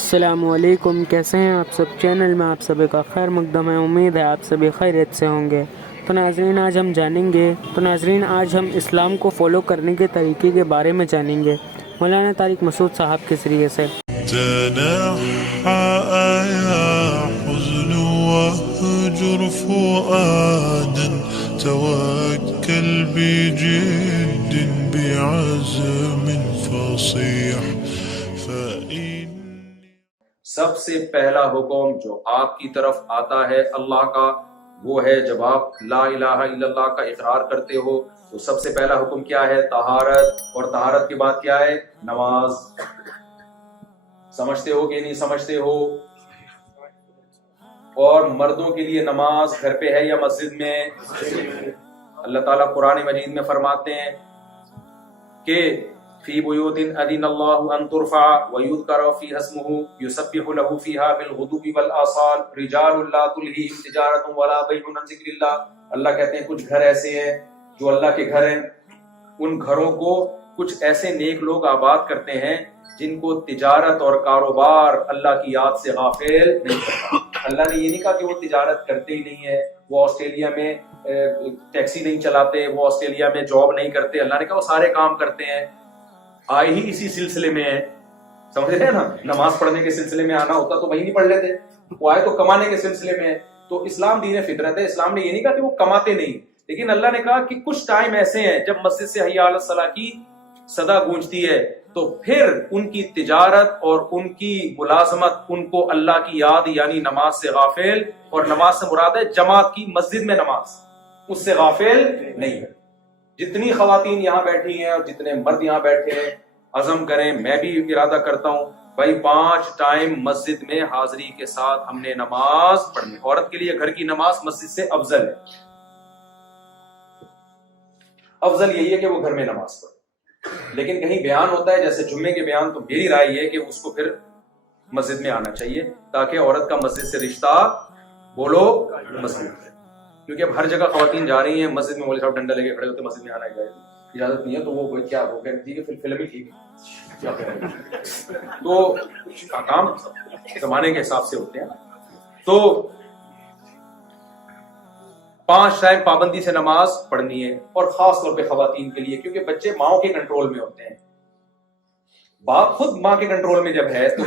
السلام علیکم، کیسے ہیں آپ سب؟ چینل میں آپ سبھی کا خیر مقدم ہے۔ امید ہے آپ سبھی خیریت سے ہوں گے۔ تو ناظرین آج ہم اسلام کو فالو کرنے کے طریقے کے بارے میں جانیں گے، مولانا طارق مسعود صاحب کے ذریعے سے۔ تنحى يا حزن واهجر فؤادا توكل بجد بعزم فصيح فإن سب سے پہلا حکم جو آپ کی طرف آتا ہے اللہ کا، وہ ہے جب آپ لا الہ الا اللہ کا اقرار کرتے ہو تو سب سے پہلا حکم کیا ہے؟ طہارت، اور طہارت کے بعد کیا ہے؟ نماز۔ سمجھتے ہو کہ نہیں سمجھتے ہو؟ اور مردوں کے لیے نماز گھر پہ ہے یا مسجد میں؟ اللہ تعالیٰ قرآن مجید میں فرماتے ہیں کہ فی بیوت اذن اللہ ان ترفع ویذکر فیہا اسمہ یسبح لہ فیہا بالغدو والآصال رجال لا تلہیہم تجارۃ ولا بیع عن ذکر اللہ۔ اللہ کہتے ہیں کچھ گھر ایسے ہیں جو اللہ کے گھر ہیں، ان گھروں کو کچھ ایسے نیک لوگ آباد کرتے ہیں جن کو تجارت اور کاروبار اللہ کی یاد سے غافل نہیں کرتا۔ اللہ نے یہ نہیں کہا کہ وہ تجارت کرتے ہی نہیں ہے، وہ آسٹریلیا میں ٹیکسی نہیں چلاتے، وہ آسٹریلیا میں جاب نہیں کرتے۔ اللہ نے کہا وہ سارے کام کرتے ہیں، آئے ہی اسی سلسلے میں ہیں۔ سمجھ رہے ہیں نا؟ نماز پڑھنے کے سلسلے میں آنا ہوتا تو وہی نہیں پڑھ لیتے، وہ آئے تو کمانے کے سلسلے میں ہے۔ تو اسلام دین فطرت ہے، اسلام نے یہ نہیں کہا کہ وہ کماتے نہیں، لیکن اللہ نے کہا کہ کچھ ٹائم ایسے ہیں جب مسجد سے حی علی الصلاح کی صدا گونجتی ہے تو پھر ان کی تجارت اور ان کی ملازمت ان کو اللہ کی یاد یعنی نماز سے غافل، اور نماز سے مراد ہے جماعت کی مسجد میں نماز، اس سے غافل نہیں ہے۔ جتنی خواتین یہاں بیٹھی ہیں اور جتنے مرد یہاں بیٹھے ہیں، عزم کریں، میں بھی ارادہ کرتا ہوں بھائی 5 ٹائم مسجد میں حاضری کے ساتھ ہم نے نماز پڑھنی۔ عورت کے لیے گھر کی نماز مسجد سے افضل ہے، افضل یہی ہے کہ وہ گھر میں نماز پڑھے۔ لیکن کہیں بیان ہوتا ہے جیسے جمعے کے بیان، تو میری رائے یہ ہے کہ اس کو پھر مسجد میں آنا چاہیے تاکہ عورت کا مسجد سے رشتہ بولو مسجد میں، کیونکہ اب ہر جگہ خواتین جا رہی ہیں مسجد میں، مولوی صاحب ڈنڈا لے کے کھڑے ہوتے مسجد میں آنا اجازت نہیں ہے، تو وہ کیا وہ کہتے ٹھیک ہے پھر فلم ہی ٹھیک ہے کیا کریں۔ تو کام زمانے کے حساب سے ہوتے ہیں۔ تو 5 ٹائم پابندی سے نماز پڑھنی ہے، اور خاص طور پہ خواتین کے لیے، کیونکہ بچے ماؤں کے کنٹرول میں ہوتے ہیں۔ باپ خود ماں کے کنٹرول میں جب ہے تو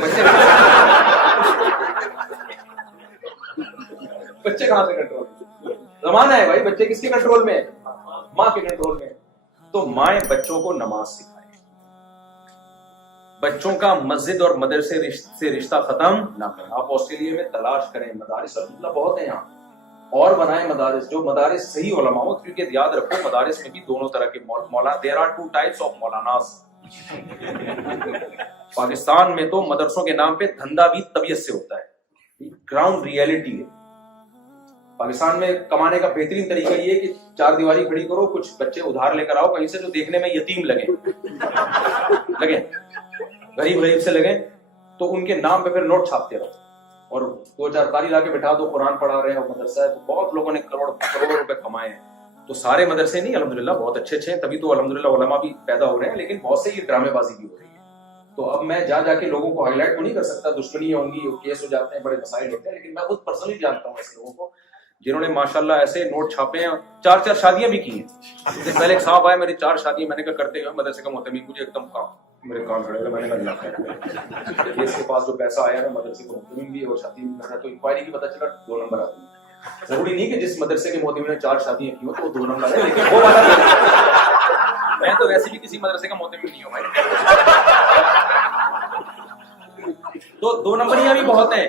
بچے کہاں سے کنٹرول میں؟ زمانہ ہے بھائی، بچے کس کے کنٹرول میں؟ ماں کے کنٹرول میں۔ تو مائیں بچوں کو نماز سکھائیں، بچوں کا مسجد اور مدرسے سے رشتہ ختم نہ کریں۔ آپ آسٹریلیا میں تلاش کریں، مدارس الحمدللہ بہت ہیں یہاں، اور بنائیں مدارس، جو مدارس صحیح علماء ہو، کیونکہ یاد رکھو مدارس میں بھی دونوں طرح کے مولانا، there are 2 types of Maulana's. Pakistan میں تو مدرسوں کے نام پہ دھندا بھی طبیعت سے ہوتا ہے، گراؤنڈ ریئلٹی ہے۔ پاکستان میں کمانے کا بہترین طریقہ یہ ہے کہ 4 دیواری کھڑی کرو، کچھ بچے ادھار لے کر آؤ کہیں سے جو دیکھنے میں یتیم لگیں، غریب سے لگیں، تو ان کے نام پہ پھر نوٹ چھاپتے رہو، اور 2-4 قاری لا کے بٹھا دو، قرآن پڑھا رہے ہیں اور مدرسہ ہے۔ تو بہت لوگوں نے کروڑوں روپے کمائے ہیں۔ تو سارے مدرسے نہیں، الحمدللہ بہت اچھے ہیں، تبھی تو الحمدللہ علماء بھی پیدا ہو رہے ہیں، لیکن بہت سے یہ ڈرامے بازی بھی ہو رہی ہے۔ تو اب میں جا کے لوگوں کو ہائی لائٹ تو نہیں کر سکتا، دشمنیاں ہوں گی، کیس ہو جاتے ہیں، بڑے مسائل ہوتے ہیں، لیکن میں خود پرسنلی جانتا ہوں ایسے لوگوں کو جنہوں نے ماشاءاللہ ایسے نوٹ چھاپے ہیں، 4 شادیاں بھی کی ہیں۔ پہلے ایک صاحب آئے، میری 4 شادیاں، میں نے کہا کرتے ہوئے مدرسے کا محتمین، مجھے ایک دم میرے کام کھڑے ہوئے، میں نے کہا اللہ خیر، اس کے پاس جو پیسہ آیا نا مدرسے کو محتمین بھی اور شادی بھی کرا، تو انکوائری کی پتہ چلا 2 نمبر آتی ہے۔ ضروری نہیں کہ جس مدرسے کے محتمین نے 4 شادیاں کی ہوں تو وہ 2 نمبر ہے، لیکن وہ والا میں تو ویسے بھی کسی مدرسے کا محتمین نہیں ہوں بھائی۔ تو 2 نمبریاں بھی بہت ہیں،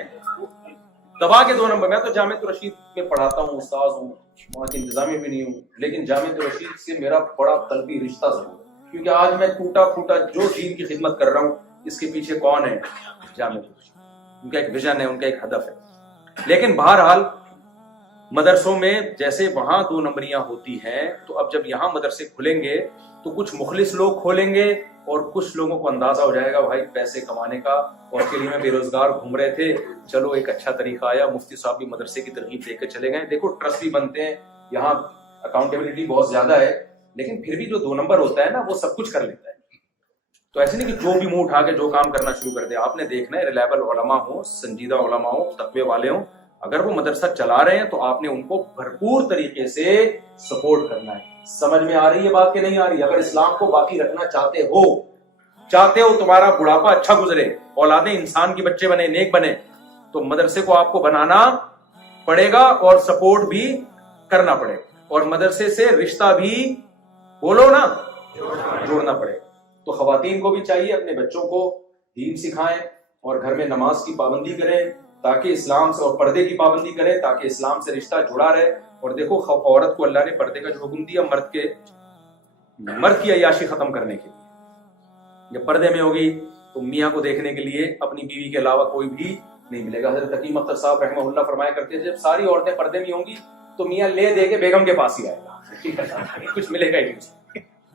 دبا کے 2 نمبر۔ میں تو جامعۃ الرشید میں پڑھاتا ہوں، استاذ ہوں، وہاں کی انتظامیہ بھی نہیں ہوں، لیکن جامعۃ الرشید سے میرا بڑا قلبی رشتہ ضرور ہے، کیونکہ آج میں ٹوٹا پھوٹا جو دین کی خدمت کر رہا ہوں، اس کے پیچھے کون ہے؟ جامعۃ الرشید۔ ان کا ایک ویژن ہے، ان کا ایک ہدف ہے۔ لیکن بہرحال مدرسوں میں جیسے وہاں 2 نمبریاں ہوتی ہیں، تو اب جب یہاں مدرسے کھلیں گے تو کچھ مخلص لوگ کھولیں گے، اور کچھ لوگوں کو اندازہ ہو جائے گا بھائی پیسے کمانے کا، اور کے لیے میں بے روزگار گھوم رہے تھے، چلو ایک اچھا طریقہ آیا، مفتی صاحب بھی مدرسے کی ترغیب دے کے چلے گئے۔ دیکھو ٹرسٹ بھی بنتے ہیں، یہاں اکاؤنٹیبلٹی بہت زیادہ ہے، لیکن پھر بھی جو 2 نمبر ہوتا ہے نا وہ سب کچھ کر لیتا ہے۔ تو ایسے نہیں کہ جو بھی منہ اٹھا کے جو کام کرنا شروع کر دے. آپ نے دیکھنا ہے ریلائبل علماء ہوں, سنجیدہ علماء ہوں, تقوی والے ہوں, اگر وہ مدرسہ چلا رہے ہیں تو آپ نے ان کو بھرپور طریقے سے سپورٹ کرنا ہے. سمجھ میں آ رہی ہے بات کہ نہیں آ رہی؟ اگر اسلام کو باقی رکھنا چاہتے ہو تمہارا بڑھاپا اچھا گزرے, اولادیں انسان کے بچے بنے, نیک بنے, تو مدرسے کو آپ کو بنانا پڑے گا اور سپورٹ بھی کرنا پڑے گا, اور مدرسے سے رشتہ بھی بولو نا جوڑنا پڑے گا. تو خواتین کو بھی چاہیے اپنے بچوں کو دین سکھائیں اور گھر میں نماز کی پابندی کریں تاکہ اسلام سے, اور پردے کی پابندی کریں تاکہ اسلام سے رشتہ جڑا رہے. اور دیکھو عورت کو اللہ نے پردے کا جو حکم دیا مرد کی عیاشی ختم کرنے کے لیے. جب پردے میں ہوگی تو میاں کو دیکھنے کے لیے اپنی بیوی کے علاوہ کوئی بھی نہیں ملے گا. حضرت حکیم اختر صاحب رحمہ اللہ فرمایا کرتے تھے جب ساری عورتیں پردے میں ہوں گی تو میاں لے دے کے بیگم کے پاس ہی آئے گا, کچھ ملے گا ہی نہیں.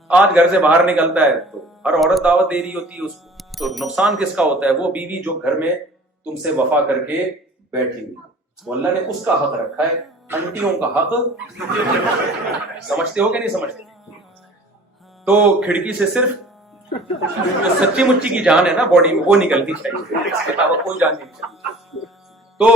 آج گھر سے باہر نکلتا ہے تو ہر عورت دعوت دے رہی ہوتی ہے اس کو, تو نقصان کس کا ہوتا ہے؟ وہ بیوی جو گھر میں تم سے وفا کر کے بیٹھی ہوئی, تو اللہ نے اس کا حق رکھا ہے. انٹیوں کا حق سمجھتے ہو کہ نہیں سمجھتے؟ تو کھڑکی سے صرف جو سچی مچی کی جان ہے نا باڈی میں وہ نکلتی چاہیے, اس کے علاوہ کوئی جان نہیں چاہیے. تو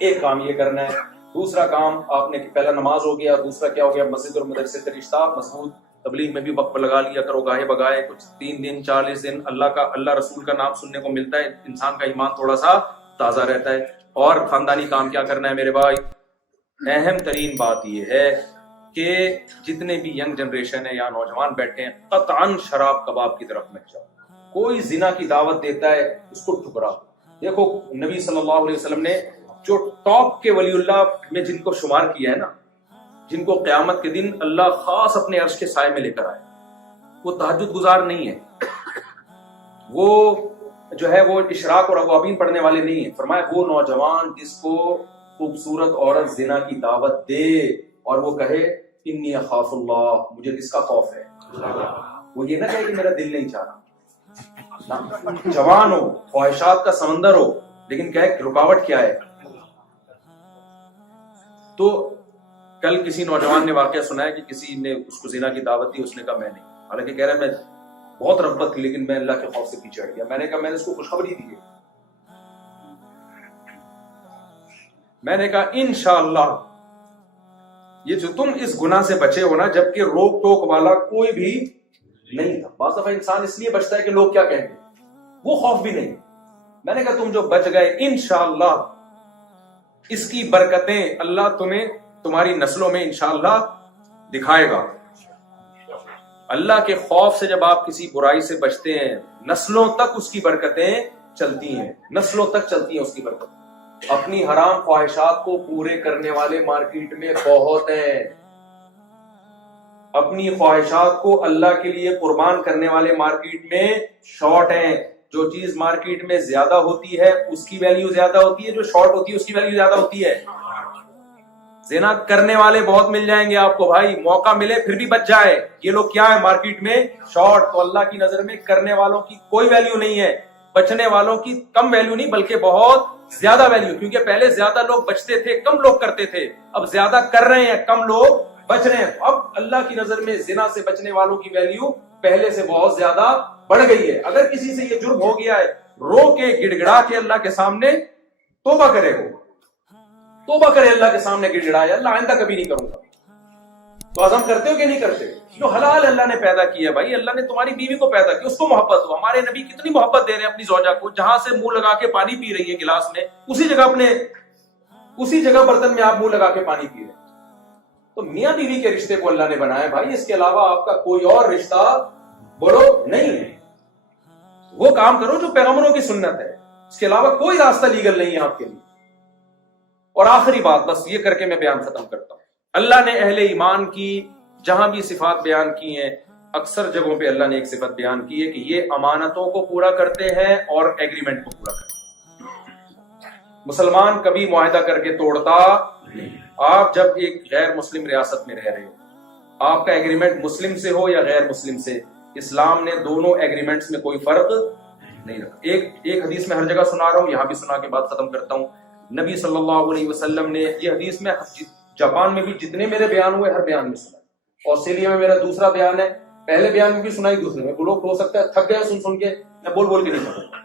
ایک کام یہ کرنا ہے. دوسرا کام آپ نے, پہلا نماز ہو گیا, دوسرا کیا ہو گیا؟ مسجد اور مدرسے سے رشتہ مضبوط. تبلیغ میں بھی وقت لگا لیا کرو, گاہے بگائے کچھ 3 دن 40 دن اللہ رسول کا نام سننے کو ملتا ہے, انسان کا ایمان تھوڑا سا تازہ رہتا ہے. اور خاندانی کام کیا کرنا ہے میرے بھائی؟ اہم ترین بات یہ ہے کہ جتنے بھی ینگ جنریشن ہے یا نوجوان بیٹھے ہیں, قطعاً شراب کباب کی طرف مت جاؤ. کوئی زنا کی دعوت دیتا ہے اس کو ٹھکراؤ. دیکھو نبی صلی اللہ علیہ وسلم نے جو ٹاپ کے ولی اللہ میں جن کو شمار کیا ہے نا, جن کو قیامت کے دن اللہ خاص اپنے عرش کے سائے میں لے کر آئے, وہ تہجد گزار نہیں ہے, وہ جو ہے وہ اشراق اور اوابین پڑھنے والے نہیں ہیں. فرمایا وہ نوجوان جس کو خوبصورت عورت زنا کی دعوت دے اور وہ کہے انی اخاف اللہ, مجھے کس کا خوف ہے, وہ یہ نہ کہے کہ میرا دل نہیں چاہ رہا. جوان ہو, خواہشات کا سمندر ہو, لیکن کہے رکاوٹ کیا ہے. تو کل کسی نوجوان نے واقعہ سنایا کہ کسی نے اس کو زنا کی دعوت دی, اس نے کہا میں نہیں, حالانکہ کہہ رہا ہے میں بہت رغبت تھی لیکن میں اللہ کے خوف سے پیچھے ہٹ گیا. میں نے کہا میں نے اس کو خوشخبری دی ہے, میں نے کہا انشاءاللہ یہ جو تم اس گناہ سے بچے ہو نا, جبکہ روک ٹوک والا کوئی بھی نہیں تھا. بعض دفعہ انسان اس لیے بچتا ہے کہ لوگ کیا کہیں گے, وہ خوف بھی نہیں. میں نے کہا تم جو بچ گئے انشاءاللہ اس کی برکتیں اللہ تمہیں تمہاری نسلوں میں انشاءاللہ دکھائے گا. اللہ کے خوف سے جب آپ کسی برائی سے بچتے ہیں, نسلوں تک اس کی برکتیں چلتی ہیں, نسلوں تک چلتی ہیں اس کی برکتیں. اپنی حرام خواہشات کو پورے کرنے والے مارکیٹ میں بہت ہیں, اپنی خواہشات کو اللہ کے لیے قربان کرنے والے مارکیٹ میں شارٹ ہیں. جو چیز مارکیٹ میں زیادہ ہوتی ہے اس کی ویلیو زیادہ ہوتی ہے, جو شارٹ ہوتی ہے اس کی ویلیو زیادہ ہوتی ہے. زنا کرنے والے بہت مل جائیں گے آپ کو بھائی, موقع ملے پھر بھی بچ جائے. یہ لوگ کیا ہے مارکیٹ میں شارٹ. تو اللہ کی نظر میں کرنے والوں کی کوئی ویلیو نہیں ہے, بچنے والوں کی کم ویلیو نہیں بلکہ بہت زیادہ ویلیو, کیونکہ پہلے زیادہ لوگ بچتے تھے, کم لوگ کرتے تھے, اب زیادہ کر رہے ہیں, کم لوگ بچ رہے ہیں. اب اللہ کی نظر میں زنا سے بچنے والوں کی ویلیو پہلے سے بہت زیادہ بڑھ گئی ہے. اگر کسی سے یہ جرم ہو گیا ہے, رو کے گڑ گڑا کے اللہ کے سامنے توبہ کرے, ہو توبہ کرے اللہ کے سامنے گڑ گڑائے, اللہ آئندہ کبھی نہیں کروں گا. تو عزم کرتے ہو کہ نہیں کرتے؟ جو حلال اللہ نے پیدا کیا بھائی, اللہ نے تمہاری بیوی کو پیدا کیا, اس کو محبت ہو. ہمارے نبی کتنی محبت دے رہے ہیں اپنی زوجہ کو, جہاں سے منہ لگا کے پانی پی رہی ہے گلاس میں, اسی جگہ برتن میں آپ منہ لگا کے پانی پی رہے ہیں. تو میاں بیوی کے رشتے کو اللہ نے بنایا بھائی, اس کے علاوہ آپ کا کوئی اور رشتہ بولو نہیں ہے. وہ کام کرو جو پیغمبروں کی سنت ہے, اس کے علاوہ کوئی راستہ لیگل نہیں ہے آپ کے لیے. اور آخری بات بس یہ کر کے میں بیان ختم کرتا ہوں. اللہ نے اہل ایمان کی جہاں بھی صفات بیان کی ہیں, اکثر جگہوں پہ اللہ نے ایک صفت بیان کی ہے کہ یہ امانتوں کو پورا کرتے ہیں اور ایگریمنٹ کو پورا کرتے ہیں. مسلمان کبھی معاہدہ کر کے توڑتا نہیں. آپ جب ایک غیر مسلم ریاست میں رہ رہے ہو, آپ کا ایگریمنٹ مسلم سے ہو یا غیر مسلم سے, اسلام نے دونوں ایگریمنٹس میں کوئی فرق نہیں رکھا. ایک حدیث میں ہر جگہ سنا رہا ہوں, یہاں بھی سنا کے بات ختم کرتا ہوں. نبی صلی اللہ علیہ وسلم نے یہ حدیث میں, جاپان میں بھی جتنے میرے بیان ہوئے ہر بیان میں سنا, آسٹریلیا میں میرا دوسرا بیان ہے, پہلے بیان میں بھی سنائی دوسرے میں. لوگ ہو سکتا ہے تھک گئے سن کے, میں بول کے نہیں سکتا.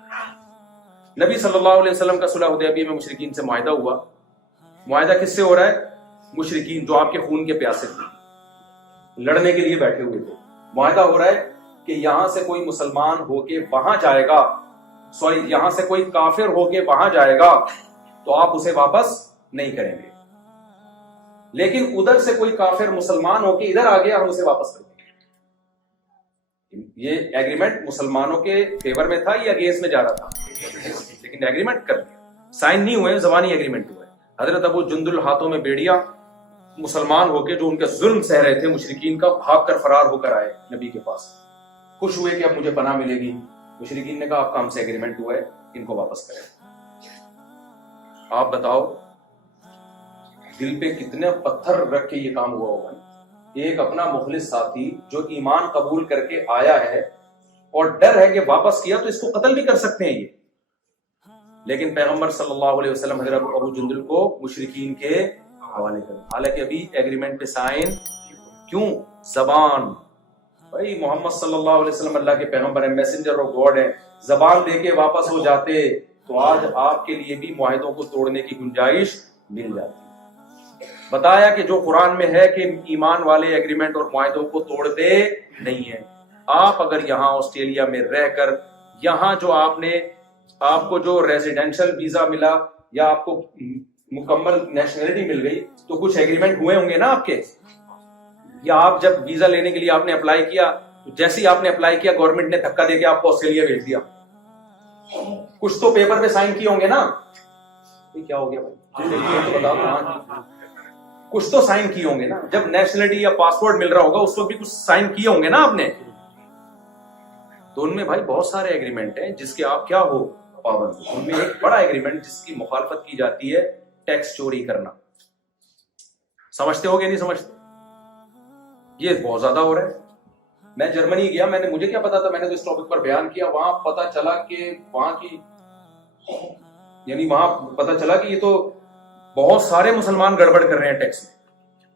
نبی صلی اللہ علیہ وسلم کا صلح حدیبیہ میں مشرکین سے معاہدہ ہوا. معاہدہ کس سے ہو رہا ہے؟ مشرکین جو آپ کے خون کے پیاسے تھے, لڑنے کے لیے بیٹھے ہوئے تھے. معاہدہ ہو رہا ہے کہ یہاں سے کوئی مسلمان ہو کے وہاں جائے گا, یہاں سے کوئی کافر ہو کے وہاں جائے گا تو آپ اسے واپس نہیں کریں گے, لیکن ادھر سے کوئی کافر مسلمان ہو کے ادھر آ گیا ہم اسے واپس کریں گے. یہ ایگریمنٹ مسلمانوں کے فیور میں تھا, یہ اگینسٹ میں جا رہا تھا, لیکن ایگریمنٹ کر دیا. سائن نہیں ہوئے, زبانی ایگریمنٹ ہوئے. حضرت ابو جندل ہاتھوں میں بیڑیا, مسلمان ہو کے جو ان کا ظلم سہ رہے تھے مشرکین کا, بھاگ کر فرار ہو کر آئے نبی کے پاس. خوش ہوئے کہ اب مجھے پناہ ملے گی. مشرکین نے کہا آپ کا ہم سے ایگریمنٹ ہوا ہے, ان کو واپس کریں. آپ بتاؤ دل پہ کتنے پتھر رکھ کے یہ کام ہوا ہوگا. ایک اپنا مخلص ساتھی جو ایمان قبول کر کے آیا ہے اور ڈر ہے کہ واپس کیا تو اس کو قتل بھی کر سکتے ہیں یہ, لیکن پیغمبر صلی اللہ علیہ وسلم حضرت ابو جندل کو مشرکین کے حوالے کر. حالانکہ ابھی ایگریمنٹ پہ سائن کیوں؟ زبان. بھائی محمد صلی اللہ علیہ وسلم اللہ کے پیغمبر ہیں, میسنجر آف گاڈ ہیں. زبان دے کے واپس ہو جاتے تو آج آپ کے لیے بھی معاہدوں کو توڑنے کی گنجائش مل جاتی. بتایا کہ جو قرآن میں ہے کہ ایمان والے ایگریمنٹ اور معاہدوں کو توڑتے نہیں ہیں. آپ اگر یہاں آسٹریلیا میں رہ کر یہاں جو آپ کو جو ریزیڈینشل ویزا ملا یا آپ کو مکمل نیشنلٹی مل گئی تو کچھ ایگریمنٹ ہوئے ہوں گے نا آپ کے. یا آپ جب ویزا لینے کے لیے آپ نے اپلائی کیا, جیسے ہی آپ نے اپلائی کیا گورنمنٹ نے دھکا دے کے آپ کو آسٹریلیا بھیج دیا, کچھ تو پیپر پہ سائن کیے ہوں گے نا. کیا ہو گیا بھائی؟ کچھ تو سائن کیے ہوں گے نا. جب نیشنلٹی یا پاسپورٹ مل رہا ہوگا اس وقت بھی کچھ سائن کیے ہوں گے نا آپ نے. تو ان میں بھائی بہت سارے ایگریمنٹ ہیں جس کے آپ کیا ہو پابند. ان میں ایک بڑا ایگریمنٹ جس کی مخالفت کی جاتی ہے ٹیکس چوری کرنا. سمجھتے ہو کہ نہیں سمجھتے؟ یہ بہت زیادہ ہو رہا ہے. میں جرمنی گیا, مجھے کیا پتا تھا, میں نے تو اس ٹاپک پر بیان کیا. وہاں پتا چلا کہ یہ تو بہت سارے مسلمان گڑبڑ کر رہے ہیں ٹیکس میں.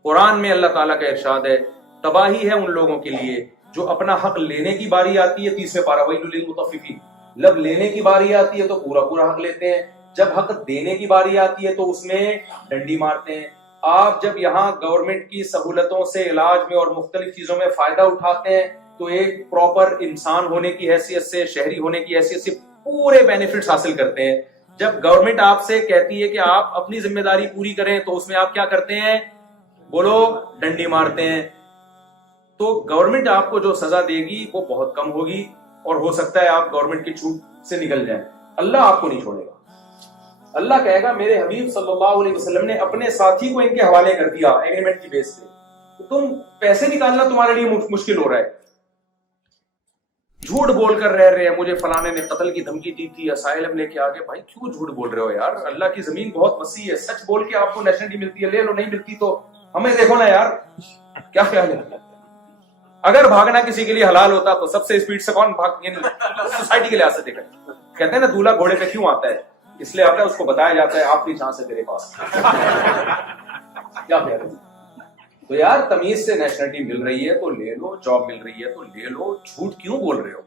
قرآن میں اللہ تعالیٰ کا ارشاد ہے تباہی ہے ان لوگوں کے لیے جو اپنا حق لینے کی باری آتی ہے, 30ویں پارہ ویل للمطففین, جب لینے کی باری آتی ہے تو پورا حق لیتے ہیں, جب حق دینے کی باری آتی ہے تو اس میں ڈنڈی مارتے ہیں. آپ جب یہاں گورنمنٹ کی سہولتوں سے علاج میں اور مختلف چیزوں میں فائدہ اٹھاتے ہیں تو ایک پراپر انسان ہونے کی حیثیت سے, شہری ہونے کی حیثیت سے پورے بینیفٹس حاصل کرتے ہیں. جب گورنمنٹ آپ سے کہتی ہے کہ آپ اپنی ذمہ داری پوری کریں تو اس میں آپ کیا کرتے ہیں؟ بولو, ڈنڈی مارتے ہیں. تو گورنمنٹ آپ کو جو سزا دے گی وہ بہت کم ہوگی اور ہو سکتا ہے آپ گورنمنٹ کی چھوٹ سے نکل جائیں. اللہ آپ کو نہیں چھوڑے گا. اللہ کہے گا میرے حبیب صلی اللہ علیہ وسلم نے اپنے ساتھی کو ان کے حوالے کر دیا ایگریمنٹ کی بیس پہ, تم پیسے نکالنا تمہارے لیے مشکل ہو رہا ہے. جھوٹ بول کر رہ رہے ہیں مجھے فلانے نے قتل کی دھمکی دی تھی, اسائلم لے کے آگے. بھائی کیوں جھوٹ بول رہے ہو یار؟ اللہ کی زمین بہت وسیع ہے. سچ بول کے آپ کو نیشنلٹی ملتی ہے, لے لو. نہیں ملتی تو ہمیں دیکھو نا یار, کیا خیال ہے؟ اگر بھاگنا کسی کے لیے حلال ہوتا تو سب سے اسپیڈ سے کون سوسائٹی کے لحاظ سے دیکھا. کہتے ہیں نا دولہا گھوڑے پہ کیوں آتا ہے؟ اس لیے آتا ہے اس کو بتایا جاتا ہے آخری چانس ہے تیرے پاس. کیا خیال ہے؟ تو یار تمیز سے نیشنلٹی مل رہی ہے تو لے لو, جاب مل رہی ہے تو لے لو. جھوٹ کیوں بول رہے ہو؟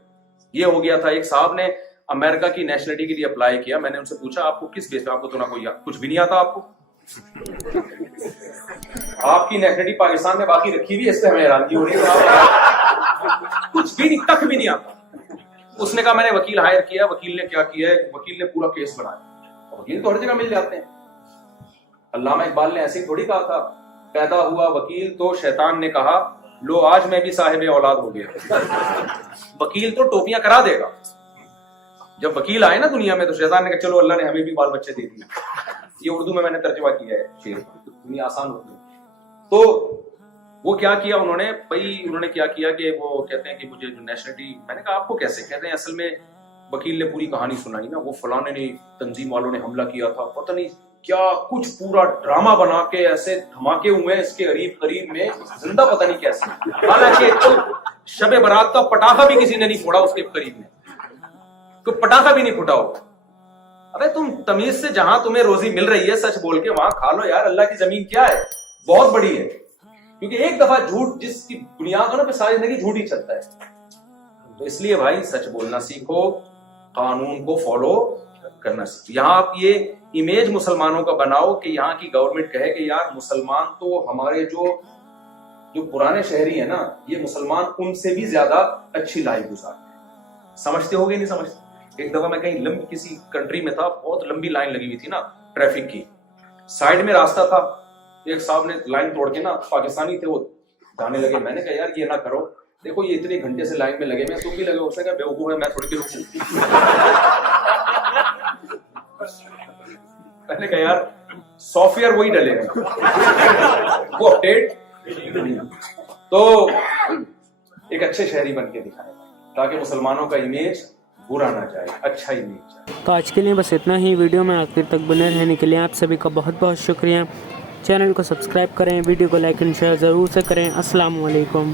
یہ ہو گیا تھا. ایک صاحب نے امریکہ کی نیشنلٹی کے لیے اپلائی کیا. میں نے ان سے پوچھا آپ کو کس بیس پہ؟ آپ کو تو نہ کوئی کچھ بھی نہیں آتا. آپ کو آپ کی نیشنلٹی پاکستان میں باقی رکھی ہوئی, اس پہ ہمیں حیرانگی ہو رہی ہے. کچھ بھی نہیں, تک بھی نہیں آتا. اس نے کہا میں نے وکیل ہائر کیا. وکیل نے کیا کیا ہے؟ وکیل نے پورا کیس بنایا. وکیل تو ہر جگہ مل جاتے ہیں. علامہ اقبال نے ایسے ہی تھوڑی کہا تھا پیدا ہوا وکیل تو شیطان نے کہا لو آج میں بھی صاحب اولاد ہو گیا. وکیل تو ٹوپیاں کرا دے گا. جب وکیل آئے نا دنیا میں تو شیطان نے کہا چلو اللہ نے ہمیں بھی بال بچے دے دیے. یہ اردو میں نے ترجمہ کیا ہے شعر, دنیا آسان ہوتی. تو وہ کیا کیا انہوں نے کیا کیا کہ وہ کہتے ہیں کہ مجھے نیشنلٹی. میں نے کہا آپ کو کیسے؟ کہتے ہیں اصل میں وکیل نے پوری کہانی سنائی نا, وہ فلانے نے تنظیم والوں نے حملہ کیا تھا, پتہ نہیں کیا کچھ پورا ڈرامہ بنا کے ایسے دھماکے ہوئے اس کے قریب میں, زندہ پتہ نہیں کیسے. حالانکہ تو شب برات کا پٹاخہ بھی کسی نے نہیں پھوڑا اس کے قریب میں, کوئی پٹاخہ بھی نہیں پھوٹا ہوگا. ابے تم تمیز سے جہاں تمہیں روزی مل رہی ہے سچ بول کے وہاں کھا لو یار. اللہ کی زمین کیا ہے؟ بہت بڑی ہے. کیونکہ ایک دفعہ جھوٹ جس کی بنیاد ہو نا پہ ساری زندگی جھوٹ ہی چلتا ہے. تو اس لیے بھائی سچ بولنا سیکھو, قانون کو فالو کرنا سیکھو. یہاں آپ یہ امیج مسلمانوں کا بناؤ کہ یہاں کی گورنمنٹ کہے کہ یار مسلمان تو ہمارے جو پرانے شہری ہیں نا, یہ مسلمان ان سے بھی زیادہ اچھی لائف گزارتے ہیں. سمجھتے ہو گے نہیں سمجھتے؟ ایک دفعہ میں کہیں کسی کنٹری میں تھا, بہت لمبی لائن لگی ہوئی تھی نا ٹریفک کی, سائڈ میں راستہ تھا, ایک صاحب نے لائن توڑ کے نا, پاکستانی تھے وہ, جانے لگے. میں نے کہا یار یہ نہ کرو, دیکھو یہ اتنے گھنٹے سے لائن میں لگے ہوئے, تم بھی لگے ہو سکے, بیوقوف ہے میں تھوڑی دیر رکوں. میں نے کہا یار سافٹ ویئر وہی ڈلے گا, وہ اپڈیٹ. تو ایک اچھے شہری بن کے دکھائے تاکہ مسلمانوں کا امیج برا نہ جائے, اچھا امیج جائے. تو آج کے لیے بس اتنا ہی. ویڈیو میں آخر تک بنے رہنے کے لیے آپ سبھی کا بہت بہت شکریہ. چینل کو سبسکرائب کریں, ویڈیو کو لائک اینڈ شیئر ضرور سے کریں. السلام علیکم.